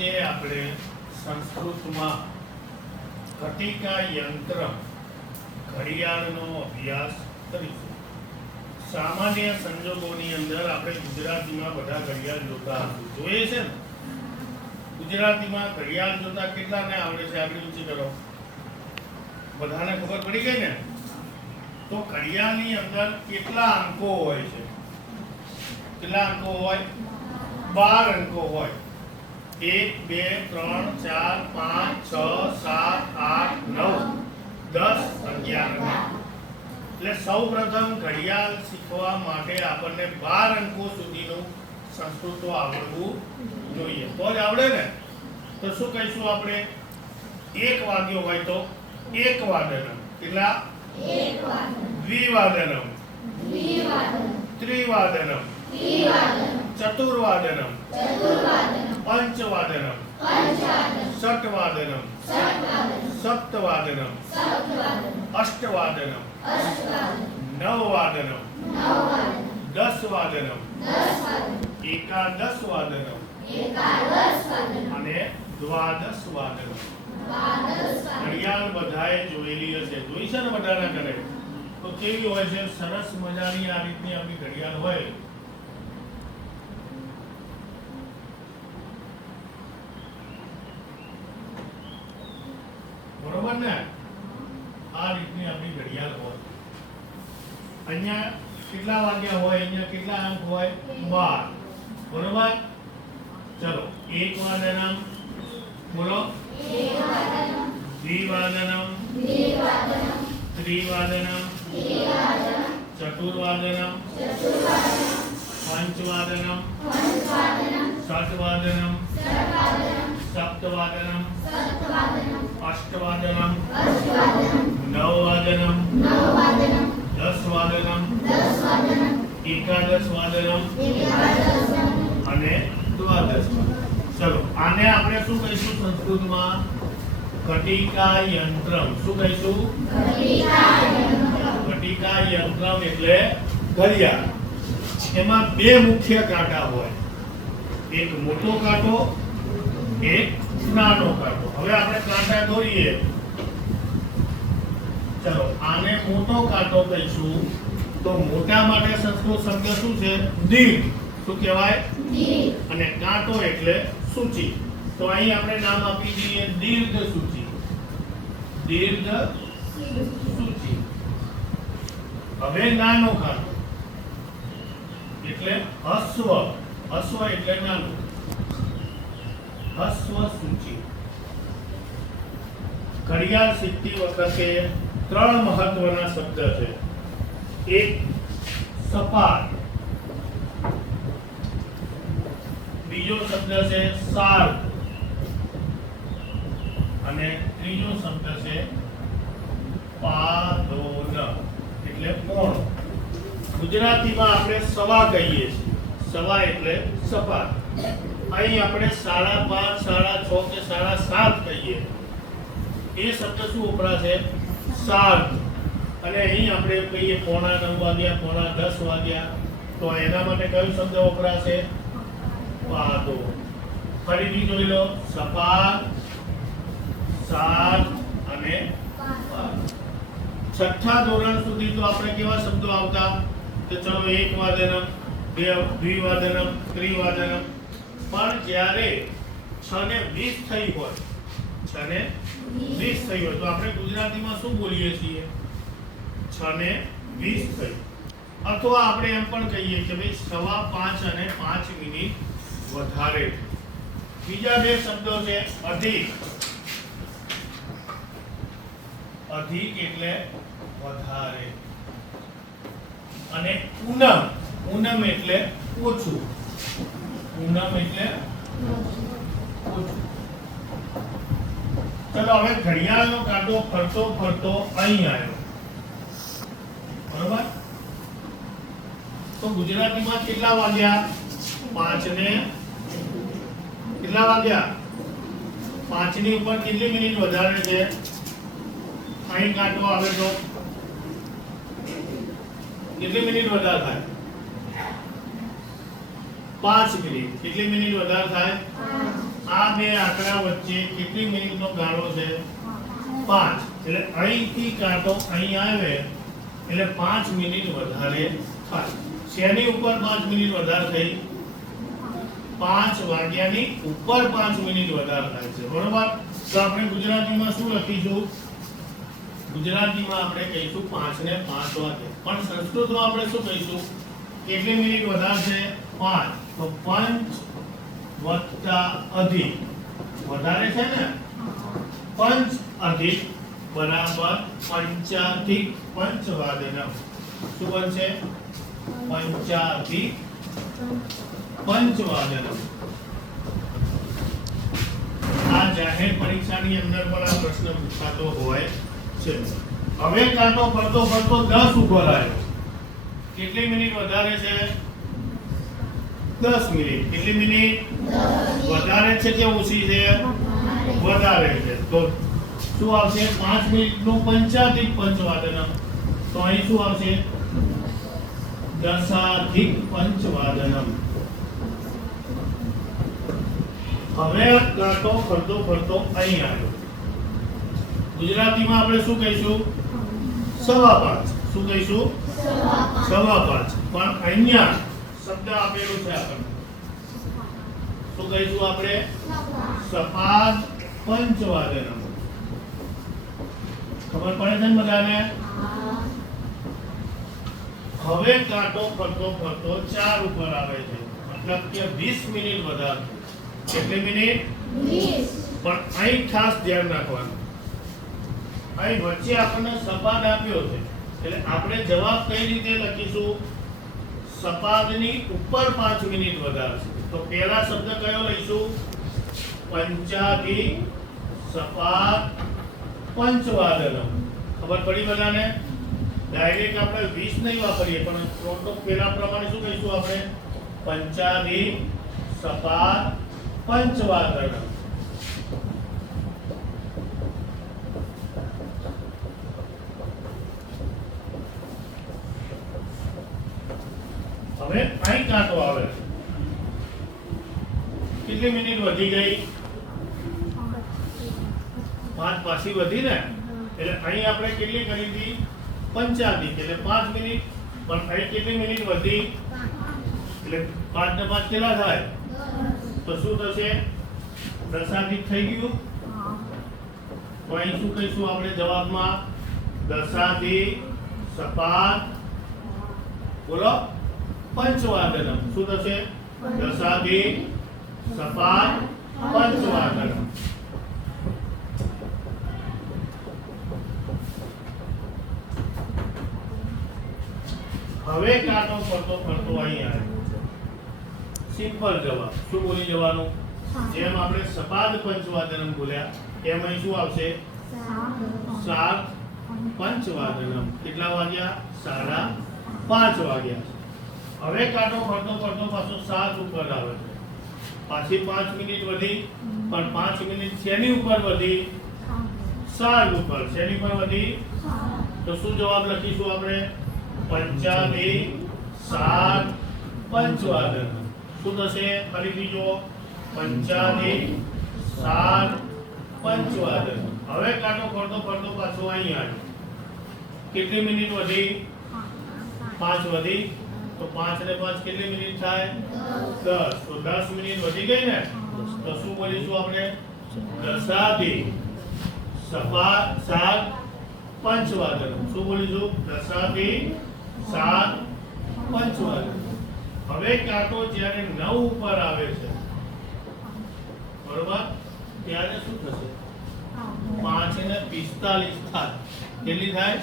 આજે આપણે સંસ્કૃતમાં ઘટિકા યંત્ર ઘડિયાળનો અભ્યાસ કરીશું. સામાન્ય સંજોગોની અંદર આપણે ગુજરાતીમાં બધા ઘડિયાળ જોતા હશું, જોઈએ છે ને? ગુજરાતીમાં ઘડિયાળ જોતા કેટલાને આવડે છે? આગળ ઊંચી કરો. બધાને ખબર પડી ગઈ ને? તો ઘડિયાળની અંદર કેટલા અંકો હોય છે? કેટલા અંકો હોય? 12 અંકો હોય. 1 2 3 4 5 6 7 8 9 10 11. એટલે સૌપ્રથમ ઘડિયાળ શીખવા માટે આપણને 12 અંકો સુધીનું સંસ્કૃત આવડવું જોઈએ. તો જ આવડે ને? તો શું કહીશું આપણે? 1 વાગ્યો હોય તો એકવાદનમ. કેટલા? દ્વિવાદનમ, ત્રિવાદનમ, ચતુર્વાદનમ, પંચવાદનમ, ષટ્વાદનમ, સપ્તવાદનમ, અષ્ટવાદનમ, નવવાદનમ, દસવાદનમ, એકાદશવાદનમ અને દ્વાદશવાદનમ. ઘડિયાળ બધાએ જોયેલી હશે, જોઈ છે ને બધાના ઘરે? તો કેવી હોય છે? સરસ મજાની આ રીતની આપણી ઘડિયાળ હોય. બરોબર ને? આ રીતની આપણી ઘડિયાળ હોય. અહીંયા કેટલા વાગ્યા હોય? અહીંયા કેટલા અંક હોય? 12. બરોબર? ચલો, એકવાદનમ બોલો. દ્વિવાદનમ, ત્રિવાદનમ, ચતુર્વાદનમ, પંચવાદનમ, ષટ્વાદનમ, સપ્તવાદનમ, અષ્ટવાદનમ, નવવાદનમ, દસવાદનમ, એકાદશવાદનમ અને દ્વાદશવાદનમ. ચલો, આને આપણે શું કહીશું સંસ્કૃતમાં? ઘટિકા યંત્રમ. શું કહીશું? ઘટિકા યંત્રમ એટલે ઘડિયાળ. એમાં બે મુખ્ય કાંટા હોય, એક મોટો કાંટો, એક નાનો કાંટો. હવે આપણે કાંટા દોરીએ. ચલો, આને મોટો કાંટો કહીશું. તો મોટા માટે સંસ્કૃત શબ્દ શું છે? દીર્ઘ. શું કહેવાય? અને કાંટો એટલે સૂચિ. તો અહીં આપણે નામ આપી દઈએ દીર્ઘ સૂચિ. દીર્ઘ સૂચિ. હવે નાનો કાંટો એટલે હસ્વ. હસ્વ એટલે નાનું. હસ્વ સૂચિ. ઘડિયાળ શીખતી વખતે 3 મહત્વના શબ્દ છે. એક સપાટ, બીજો શબ્દ છે સાર્ધ અને ત્રીજો શબ્દ છે પાદોન એટલે કોણ. ગુજરાતીમાં આપણે સવા કહીએ છીએ. સવા એટલે સપાટ. અહીં આપણે 5.5, 6.5 કે 7.5 કહીએ. એ શબ્દ શું વપરાશે? સાર્ધ. અને અહીં આપણે કહીએ 9:45 વાગ્યા, 9:10 વાગ્યા, તો એના માટે કયો શબ્દ વપરાશે? પાદો. ફરીથી જોઈ લો. સપાટ, સાર્ધ અને પાદ. છઠ્ઠા ધોરણ સુધી તો આપણે કેવા શબ્દો આવતા? તો ચલો, એકવાદનમ, દ્વિવાદનમ, ત્રિવાદનમ. પણ જ્યારે 6 ને 20 થઈ હોય, 6 ને 20 થઈ હોય તો આપણે ગુજરાતીમાં શું બોલીએ છીએ? 6 ને 20 થઈ. અથવા આપણે એમ પણ કહીએ કે ભાઈ 5:15 અને 5 મિનિટ વધારે. બીજા બે શબ્દો છે અધિક. અધિક એટલે વધારે. અને પૂનમ. પૂનમ એટલે ઓછું. પૂનમ એટલે ઓછું. ચલો, હવે ઘડિયાળનો કાંટો ફરતો ફરતો અહીં આવ્યો. બરોબર? તો ગુજરાતીમાં કેટલા વાગ્યા? 5 ને કેટલા વાગ્યા? 5 ની ઉપર કેટલી મિનિટ વધારે છે? અહીં કાંટો આવે તો કેટલી મિનિટ વધારે થાય? 5 મિનિટ. કેટલી મિનિટ વધારે થાય? આ બે આંકડા વચ્ચે કેટલી મિનિટનો ગાળો છે? 5. એટલે અહીંથી કાંટો અહીં આવે એટલે 5 મિનિટ વધારે થાય. શેની ઉપર 5 મિનિટ વધારે થઈ? 5 વાગ્યાની ઉપર 5 મિનિટ વધારે થાય છે. બરોબર? તો આપણે ગુજરાતીમાં શું લખીશું? ગુજરાતીમાં આપણે કહીશું 5 ને 5 વાગે. પણ સંસ્કૃતમાં આપણે શું કહીશું? કેટલી મિનિટ વધારે છે? 5. તો પંચ વત્તા અધિક વધારે છે ને? પંચ અધિક બરાબર પંચાધિક પંચવાદનમ. શું બનશે? પંચાધિક પંચવાદનમ. આ જાહેર પરીક્ષાની અંદર પણ આ પ્રશ્ન પૂછાતો હોય છે. હવે કાંટો ફરતો ફરતો 10 ઉપર આવ્યો. કેટલી મિનિટ વધારે છે? 10 મિનિટ. કેટલી મિનિટ વધારે છે કે ઓછી છે? વધારે છે. તો શું આવશે? 5 મિનિટનું પંચાધિક પંચવાદનમ. તો અહીં શું આવશે? દશાધિક પંચવાદનમ. હવે કાંટો ફરતો ફરતો અહીં આવ્યો. ગુજરાતીમાં આપણે શું કહીશું? 5:15. શું કહીશું? 5:15. પણ અહીંયા શબ્દ આપેલું છે આપણને. શું કહીશું આપણે? સપાદ પંચવાદનમ. ખબર પડે છે ને બધાને? હવે કાંટો ફરતો ફરતો 4 ઉપર આવે છે. મતલબ કે 20 મિનિટ વધારે. કેટલી મિનિટ? 20. પણ અહીં ખાસ ધ્યાન રાખવાનું. અહીં વચ્ચે આપણને સપાદ આપ્યો છે. એટલે આપણે જવાબ કઈ રીતે લખીશું? સપાદની ઉપર 5 મિનિટ વધારે છે. તો પહેલા શબ્દ કયો લઈશું? પંચાધિક સપાદ પંચવાદનમ. ખબર પડી બધાને? ડાયરેક્ટ આપણે 20 નહીં વાપરીએ, પણ પ્રોટો પહેલા પ્રમાણે શું કહીશું આપણે? પંચાધિક સપાદ પંચવાદનમ. હવે અહીં કાંટો આવે. કેટલી મિનિટ વધી ગઈ? 5 પાછી વધી ને? એટલે અહીં આપણે કેટલી કરી હતી? પંચાધિક એટલે 5 મિનિટ. પણ અહીં કેટલી મિનિટ વધી? એટલે 5 ને 5 કેટલા થાય? તો શું થશે? દશાધિક થઈ ગયું. તો અહીં શું કહીશું આપણે જવાબમાં? દશાધિક સપાદ બોલો પંચવાદનમ. શું થશે? દશાધિક સપાદ પંચવાદનમ. હવે કાંટો ફરતો ફરતો અહીં આવ્યો. સિમ્પલ જવાબ. શું બોલી જવાનું? જેમ આપણે સપાદ પંચવાદનમ બોલ્યા એમ અહીં શું આવશે? 7 પંચવાદનમ. કેટલા વાગ્યા? 5:30 વાગ્યા. હવે કાંટો ફરતો ફરતો પાછો 7 ઉપર આવે છે. પાછી 5 મિનિટ વધી. પણ 5 મિનિટ શેની ઉપર વધી? 7 ઉપર. શેની ઉપર વધી? તો શું જવાબ લખીશું આપણે? પંચાધિક 7 પંચવાદનમ. શું થશે? ફરીથી જો. પંચાધિક 7 પંચવાદનમ. હવે કાંટો ફરતો ફરતો પાછો અહીં આવ્યો. કેટલી મિનિટ વધી? 5 વધી. તો 5 ને 5 કેટલી મિનિટ થાય? 10. તો 10 મિનિટ વધી ગઈ ને? તો શું બોલીશું આપણે? દશાધિક સપાદ 7 પંચવાદનમ. શું બોલીશું? દશાધિક 7 પંચવાદનમ. હવે કાંટો જ્યારે 9 ઉપર આવે છે બરોબર, ત્યારે શું થશે? 5 ને 45 થાય. કેટલી થાય?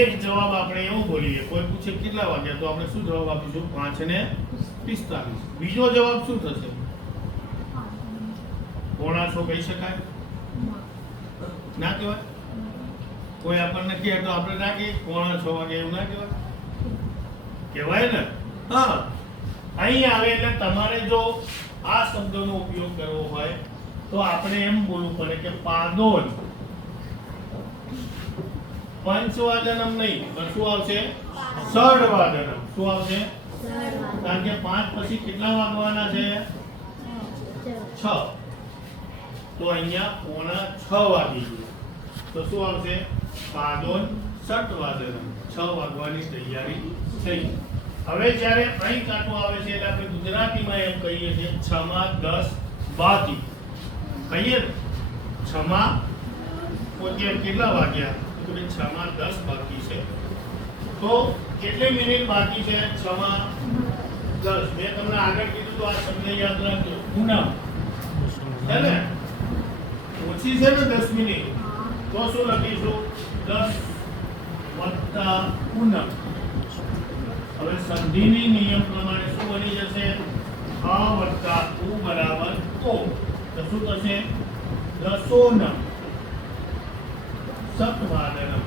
એક જવાબ આપણે એવો બોલીએ, કોઈ પૂછે કેટલા વાગ્યા, તો આપણે શું જવાબ આપીશું? 5 ને 45. બીજો જવાબ શું થશે? 5:45 કહી શકાય? ના કહેવાય? કોઈ આપણને કહે તો આપણે ના કહીએ 5:45 વાગે, એવું ના કહેવાય? કહેવાય ને? હા. અહીં આવે એટલે તમારે જો આ શબ્દનો ઉપયોગ કરવો હોય તો આપણે એમ બોલવું પડે કે પાદોન પંચવાદનમ નહીં, પણ શું આવશે? ષડવાદનમ. શું આવશે? કારણ કે 5 પછી કેટલા વાગવાના છે? 6 તો અહીંયા પોણા 6 વાગી ગયા તો શું આવશે પાદોન સટ વાદનમ 6 વાગવાની તૈયારી થઈ હવે જ્યારે અહીં કાંટો આવે છે એટલે આપણે ગુજરાતીમાં એમ કહીએ છીએ 6 માં 10 બાકી કહીએ 6 માં પોતે કેટલા વાગ્યા તો કે 6 માં 10 બાકી છે તો કેટલી મિનિટ બાકી છે 6 માં 10 મેં તમને આગળ કીધું તો આ શબ્દ યાદ રાખજો પૂનમ છે ને ઓછી છે ને 10 મિનિટ તો શું લખીશું 10 વત્તા પૂનમ હવે સંધિની નિયમ પ્રમાણે શું બની જશે અ વત્તા ઉ બરાબર ઓ તો શું થશે દસોનમ સતવાદનમ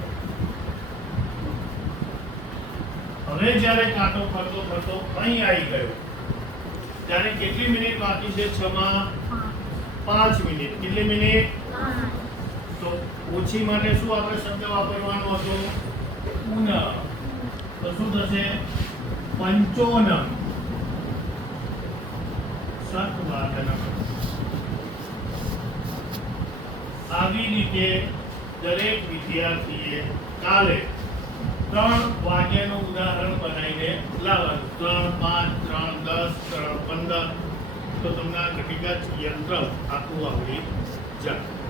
હવે જ્યારે કાંટો ફરતો ફરતો અહીં આવી ગયો ત્યારે કેટલી મિનિટ બાકી છે 6 માં 5 મિનિટ કેટલી મિનિટ તો ઓછી માટે શું આપણે શબ્દ વાપરવાનો હતો પૂનમ તો શું થશે પંચોનમ સતવાદનમ આવી રીતે દરેક વિદ્યાર્થીએ કાલે 3 વાગ્યાનું ઉદાહરણ બનાવીને લાવવાનું 3, 5, 3, 10, 3, 15 તો તમને આ ઘટિકા યંત્ર આખું આવડી જાય